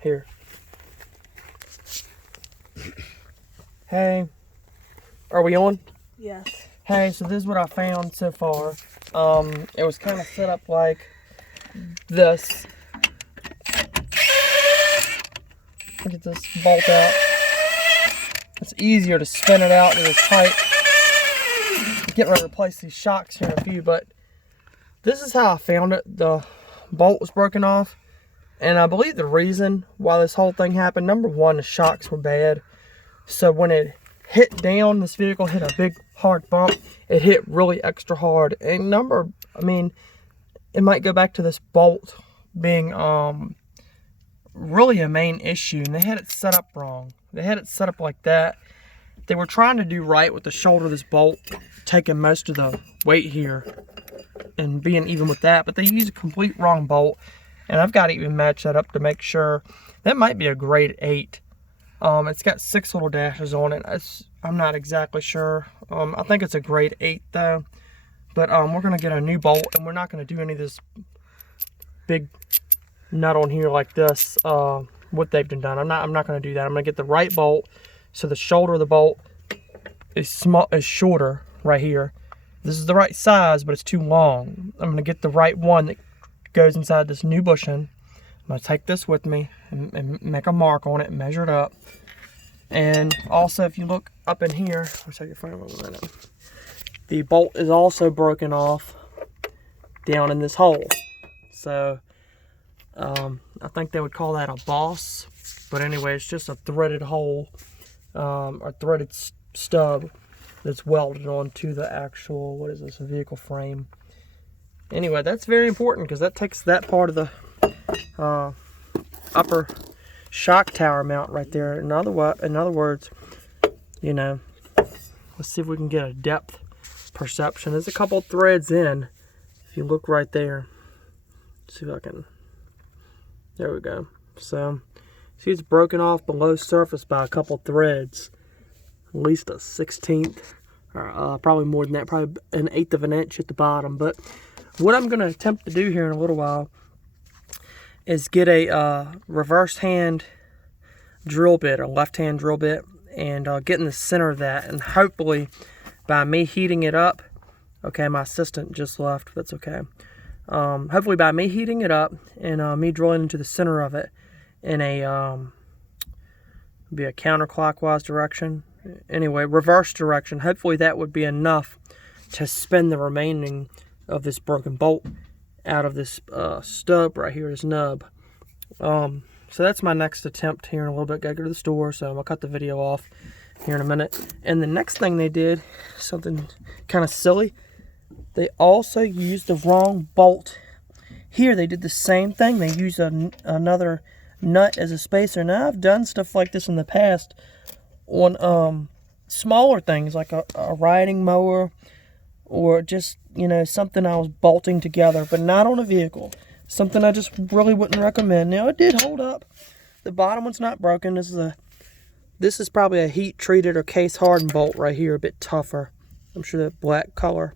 Here. Hey. Are we on? Yes. Hey, so this is what I found so far. It was kind of set up like this. Get this bolt out. It's easier to spin it out with this tight. Getting ready to replace these shocks here in a few, but this is how I found it. The bolt was broken off, and I believe the reason why this whole thing happened, number one, the shocks were bad. So when it hit down, this vehicle hit a big hard bump. It hit really extra hard. And it might go back to this bolt being really a main issue, and they had it set up wrong. They had it set up like that. They were trying to do right with the shoulder of this bolt, taking most of the weight here and being even with that, but they used a complete wrong bolt, and I've got to even match that up to make sure. That might be a grade 8. It's got 6 little dashes on it. I'm not exactly sure. I think it's a grade 8 though, but we're gonna get a new bolt, and we're not gonna do any of this big nut on here like this, what they've done. I'm not going to do that. I'm going to get the right bolt, so the shoulder of the bolt is shorter right here. This is the right size, but it's too long. I'm going to get the right one that goes inside this new bushing. I'm going to take this with me and make a mark on it and measure it up. And also, if you look up in here, I'll show you front of a minute. The bolt is also broken off down in this hole. So I think they would call that a boss, but anyway, it's just a threaded hole, or threaded stub that's welded onto the actual, what is this, a vehicle frame. Anyway, that's very important because that takes that part of the upper shock tower mount right there. In other words, you know, let's see if we can get a depth perception. There's a couple threads in. If you look right there, see if I can. There we go. So, see, it's broken off below surface by a couple threads. At least a 1/16, or probably more than that, probably an 1/8 of an inch at the bottom. But what I'm going to attempt to do here in a little while is get a reverse hand drill bit, or left hand drill bit, and get in the center of that. And hopefully, by me heating it up, okay, my assistant just left, that's okay. Hopefully by me heating it up and me drilling into the center of it in be a counterclockwise direction. Anyway, reverse direction. Hopefully that would be enough to spin the remaining of this broken bolt out of this stub right here, this nub. So that's my next attempt here in a little bit. Gotta go to the store, so I'm gonna cut the video off here in a minute. And the next thing they did, something kind of silly. They also used the wrong bolt. Here they did the same thing. They used another nut as a spacer. Now I've done stuff like this in the past on smaller things like a riding mower, or just, you know, something I was bolting together, but not on a vehicle. Something I just really wouldn't recommend. Now it did hold up. The bottom one's not broken. This is probably a heat treated or case hardened bolt right here, a bit tougher. I'm sure that black color.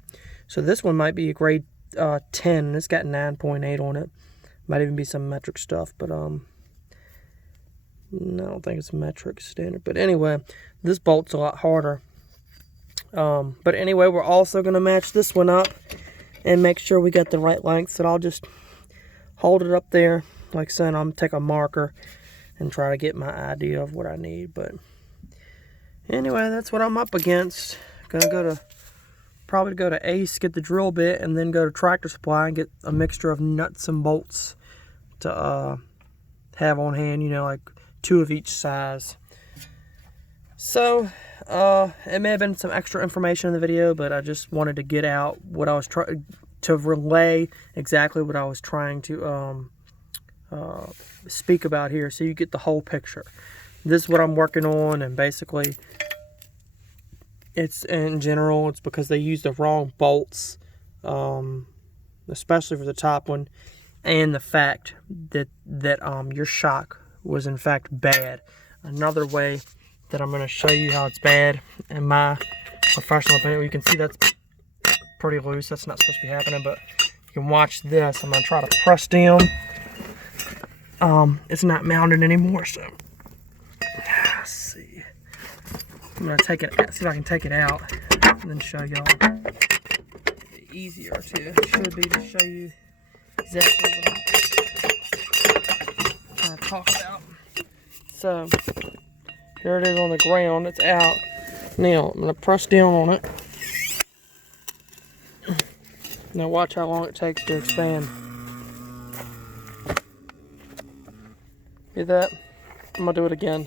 So this one might be a grade 10, and it's got 9.8 on it. Might even be some metric stuff, but no, I don't think it's metric standard. But anyway, this bolt's a lot harder. But anyway, we're also going to match this one up and make sure we got the right length. So I'll just hold it up there. Like I said, I'm going to take a marker and try to get my idea of what I need. But anyway, that's what I'm up against. Gonna probably go to Ace, get the drill bit, and then go to Tractor Supply and get a mixture of nuts and bolts to have on hand, you know, like 2 of each size. So it may have been some extra information in the video, but I just wanted to get out what I was trying to relay, exactly what I was trying to speak about here, so you get the whole picture. This is what I'm working on, and basically it's, in general, it's because they used the wrong bolts, especially for the top one, and the fact that your shock was in fact bad. Another way that I'm going to show you how it's bad, in my professional opinion, you can see that's pretty loose. That's not supposed to be happening, but you can watch this. I'm going to try to press down it's not mounted anymore. So let's see. I'm gonna take it, see if I can take it out and then show y'all. Easier should be to show you exactly what I'm trying to talk about. So here it is on the ground. It's out. Now I'm gonna press down on it. Now watch how long it takes to expand. See that? I'm gonna do it again.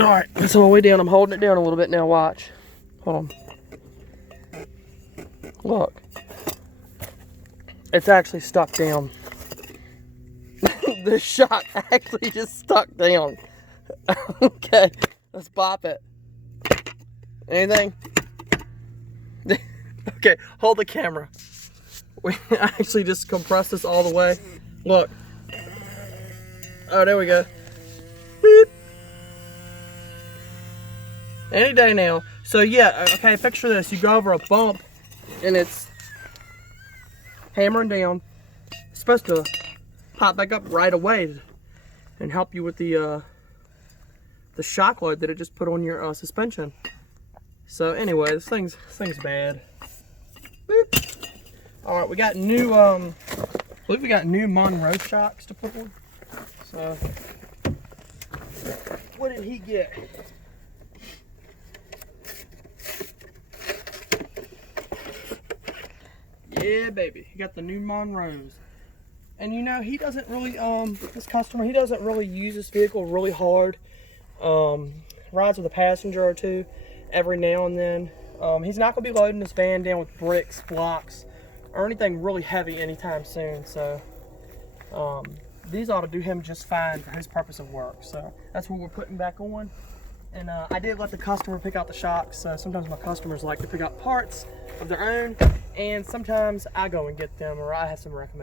Alright, it's on my way down. I'm holding it down a little bit now. Watch. Hold on. Look. It's actually stuck down. The shot actually just stuck down. Okay, let's bop it. Anything? Okay, hold the camera. We actually just compressed this all the way. Look. Oh, there we go. Beep. Any day now. So yeah, okay, picture this. You go over a bump and it's hammering down. It's supposed to pop back up right away and help you with the shock load that it just put on your suspension. So anyway, this thing's bad. Boop. All right, we got new I believe we got new Monroe shocks to put on. So what did he get? Yeah, baby, he got the new Monroes. And you know, he doesn't really, this customer, he doesn't really use this vehicle really hard. Rides with a passenger or two every now and then. He's not gonna be loading this van down with bricks, blocks, or anything really heavy anytime soon. So, these ought to do him just fine for his purpose of work. So that's what we're putting back on. And I did let the customer pick out the shocks. Sometimes my customers like to pick out parts of their own, and sometimes I go and get them, or I have some recommendations.